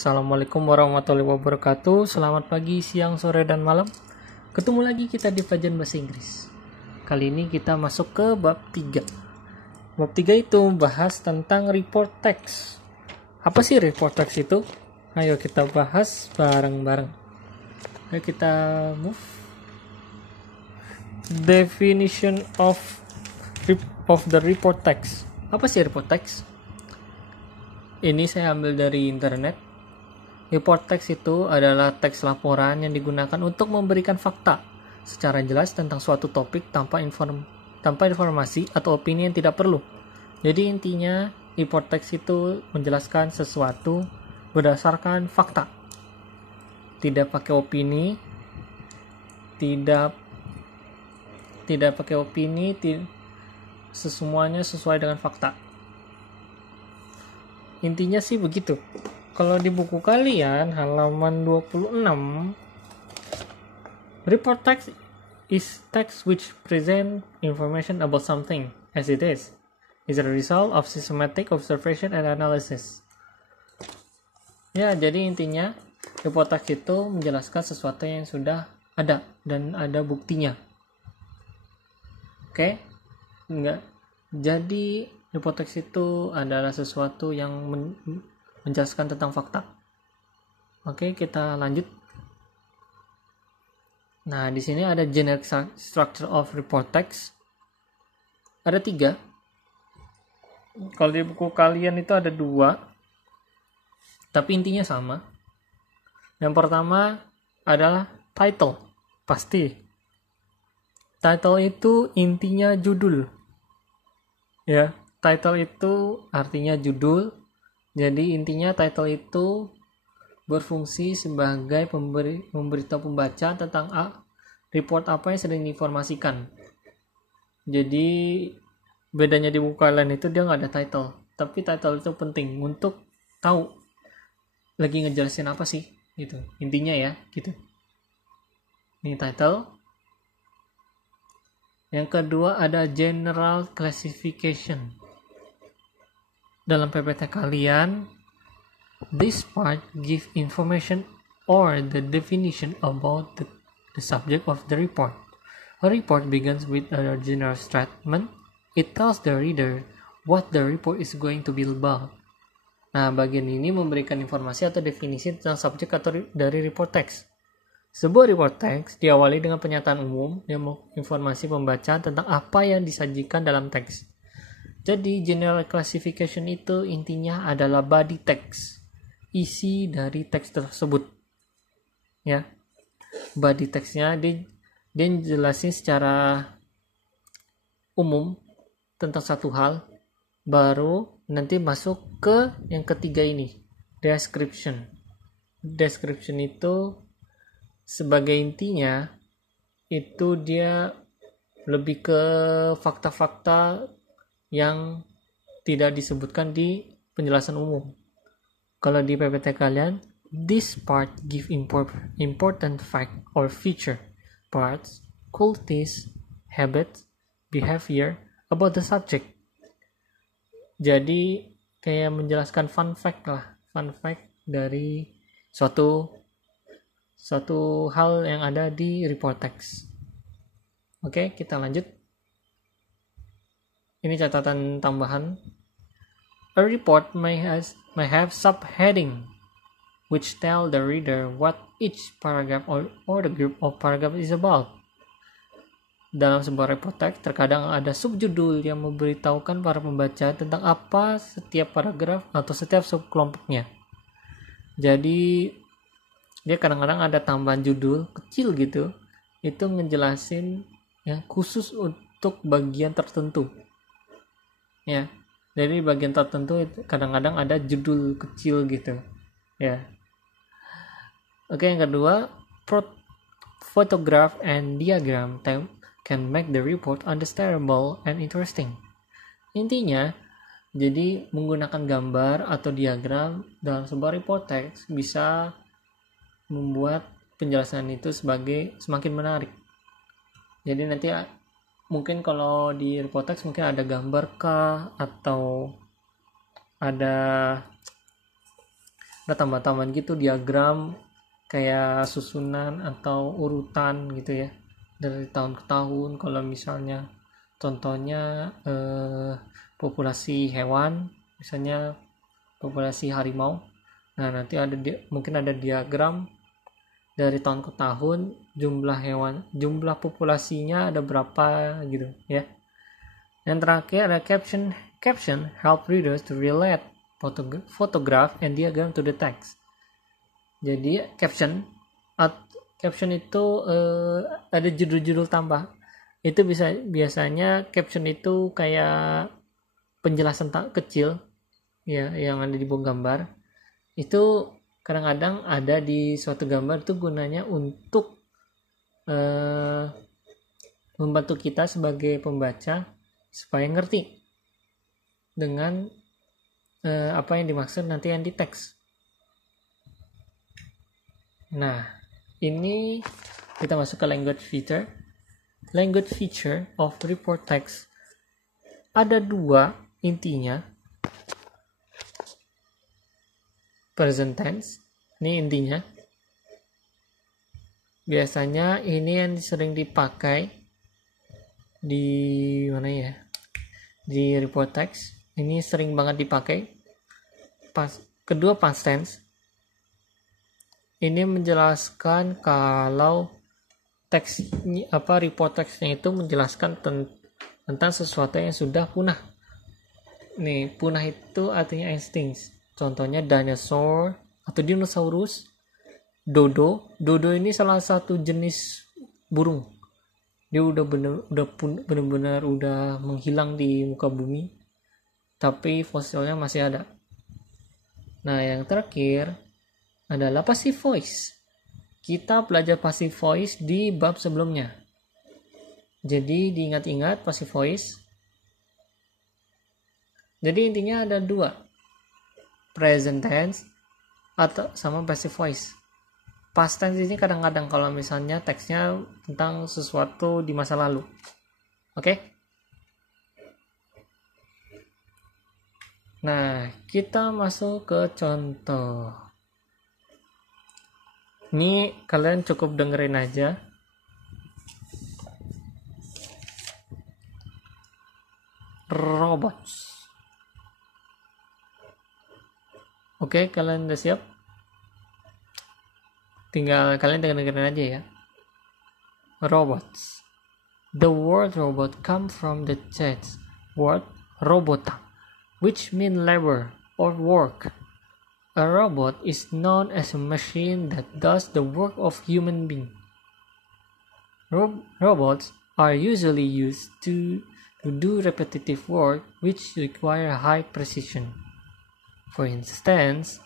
Assalamualaikum warahmatullahi wabarakatuh. Selamat pagi, siang, sore, dan malam. Ketemu lagi kita di pelajaran bahasa Inggris. Kali ini kita masuk ke bab 3. Bab 3 itu bahas tentang report text. Apa sih report text itu? Ayo kita bahas bareng-bareng. Ayo kita move. Definition of the report text. Apa sih report text? Ini saya ambil dari internet. Report text itu adalah teks laporan yang digunakan untuk memberikan fakta secara jelas tentang suatu topik tanpa informasi atau opini yang tidak perlu. Jadi intinya report text itu menjelaskan sesuatu berdasarkan fakta. Tidak pakai opini, tidak pakai opini, semuanya sesuai dengan fakta. Intinya sih begitu. Kalau di buku kalian halaman 26, report text is text which present information about something as it is a result of systematic observation and analysis. Ya, jadi intinya report text itu menjelaskan sesuatu yang sudah ada dan ada buktinya. Oke? Enggak. Jadi report text itu adalah sesuatu yang menjelaskan tentang fakta. Oke, kita lanjut. Nah, di sini ada generic structure of report text. Ada 3. Kalau di buku kalian itu ada 2, tapi intinya sama. Yang pertama adalah title. Pasti. Title itu intinya judul. Ya, title itu artinya judul. Jadi intinya title itu berfungsi sebagai memberitahu pembaca tentang report apa yang sedang diinformasikan. Jadi bedanya di buku kalian itu dia nggak ada title, tapi title itu penting untuk tahu lagi ngejelasin apa sih, gitu. Intinya ya, gitu. Ini title. Yang kedua ada general classification. Dalam PPT kalian, this part give information or the definition about the subject of the report. A report begins with a general statement. It tells the reader what the report is going to be about. Nah, bagian ini memberikan informasi atau definisi tentang subjek atau dari report text. Sebuah report text diawali dengan pernyataan umum yang menginformasi pembaca tentang apa yang disajikan dalam teks. Jadi general classification itu intinya adalah body text, isi dari teks tersebut. Ya, body textnya dia jelasin secara umum tentang satu hal, baru nanti masuk ke yang ketiga ini, description. Description itu sebagai intinya itu dia lebih ke fakta-fakta yang tidak disebutkan di penjelasan umum. Kalau di PPT kalian, this part give important fact or feature, parts, qualities, habits, behavior about the subject. Jadi kayak menjelaskan fun fact dari suatu hal yang ada di report text. Oke, kita lanjut. Ini catatan tambahan. A report may have subheading which tell the reader what each paragraph or the group of paragraph is about. Dalam sebuah report text terkadang ada subjudul yang memberitahukan para pembaca tentang apa setiap paragraf atau setiap subkelompoknya. Jadi dia kadang-kadang ada tambahan judul kecil gitu, itu ngejelasin ya khusus untuk bagian tertentu. Ya, jadi bagian tertentu itu kadang-kadang ada judul kecil gitu. Ya. Oke, yang kedua, photograph and diagram can make the report understandable and interesting. Intinya, jadi menggunakan gambar atau diagram dalam sebuah report text bisa membuat penjelasan itu semakin menarik. Jadi nanti mungkin kalau di report text mungkin ada gambar kah atau ada ada tambahan-tambahan gitu, diagram kayak susunan atau urutan gitu ya dari tahun ke tahun. Kalau misalnya contohnya populasi hewan, misalnya populasi harimau, nah nanti mungkin ada diagram dari tahun ke tahun jumlah hewan, jumlah populasinya ada berapa gitu ya. Yang terakhir ada caption help readers to relate photograph and diagram to the text. Jadi caption itu ada judul-judul tambah. Itu biasanya caption itu kayak penjelasan kecil ya yang ada di bawah gambar. Itu kadang-kadang ada di suatu gambar itu gunanya untuk membantu kita sebagai pembaca supaya ngerti dengan apa yang dimaksud nanti yang di teks. Nah, ini kita masuk ke language feature. Language feature of report text ada 2 intinya. Present tense, ini intinya. Biasanya ini yang sering dipakai di mana ya? Di report text. Ini sering banget dipakai. Kedua past tense. Ini menjelaskan kalau report text-nya itu menjelaskan tentang sesuatu yang sudah punah. Nih, punah itu artinya extinct. Contohnya dinosaur atau dinosaurus, dodo. Dodo ini salah satu jenis burung. Dia udah benar-benar udah menghilang di muka bumi, tapi fosilnya masih ada. Nah, yang terakhir adalah passive voice. Kita belajar passive voice di bab sebelumnya. Jadi diingat-ingat passive voice. Jadi intinya ada 2. Present tense atau sama passive voice. Past tense ini kadang-kadang kalau misalnya teksnya tentang sesuatu di masa lalu. Oke? Nah, kita masuk ke contoh. Ini kalian cukup dengerin aja. Robots. Oke, kalian udah siap? Tinggal kalian dengerin aja ya. Robots. The word robot comes from the Czech word robota, which means labor or work. A robot is known as a machine that does the work of human being. Robots are usually used to do repetitive work which require high precision. For instance,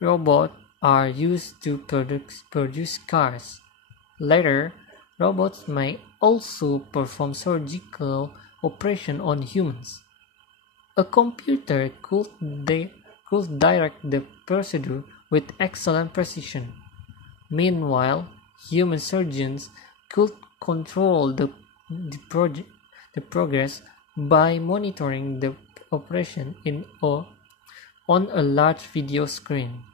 robots are used to produce cars. Later, robots may also perform surgical operations on humans. A computer could direct the procedure with excellent precision. Meanwhile, human surgeons could control the progress by monitoring the operation on a large video screen.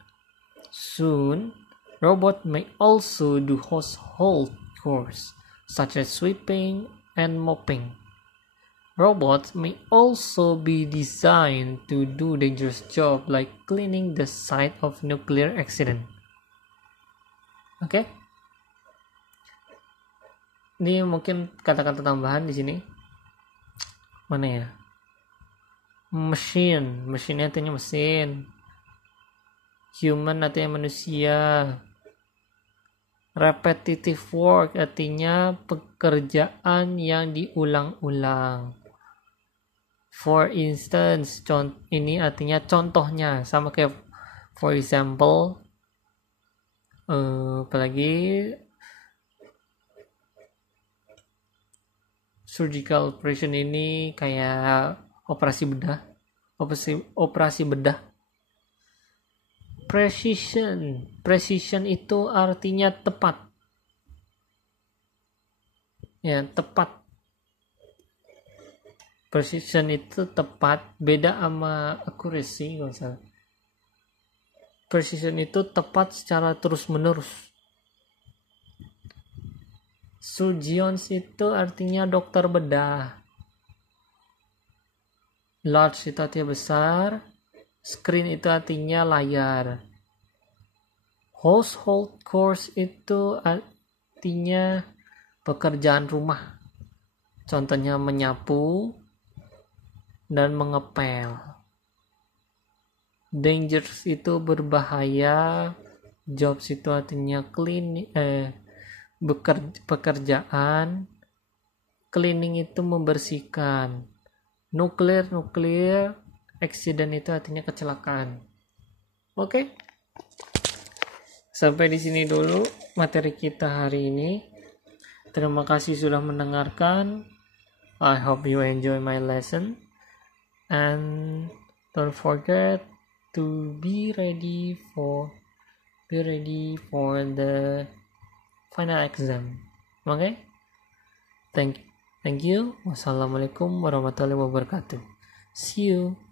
Soon, robots may also do household chores such as sweeping and mopping. Robots may also be designed to do dangerous jobs like cleaning the site of nuclear accident. Oke? Ini mungkin kata-kata tambahan di sini. Mana ya? Mesin artinya mesin. Human artinya manusia. Repetitive work artinya pekerjaan yang diulang-ulang. For instance, ini artinya contohnya, sama kayak for example. Apalagi surgical operation ini kayak operasi bedah. Precision itu artinya tepat. Ya, tepat. Precision itu tepat, beda sama accuracy kalau salah. precision itu tepat secara terus-menerus. Surgeons itu artinya dokter bedah. Large itu artinya besar. Screen itu artinya layar. Household chores itu artinya pekerjaan rumah. Contohnya menyapu dan mengepel. Dangerous itu berbahaya. Jobs itu artinya pekerjaan. Cleaning itu membersihkan. Nuclear accident itu artinya kecelakaan. Oke. Sampai di sini dulu materi kita hari ini. Terima kasih sudah mendengarkan. I hope you enjoy my lesson. And don't forget to be ready for the final exam. Okay? Thank you. Wassalamualaikum warahmatullahi wabarakatuh. See you.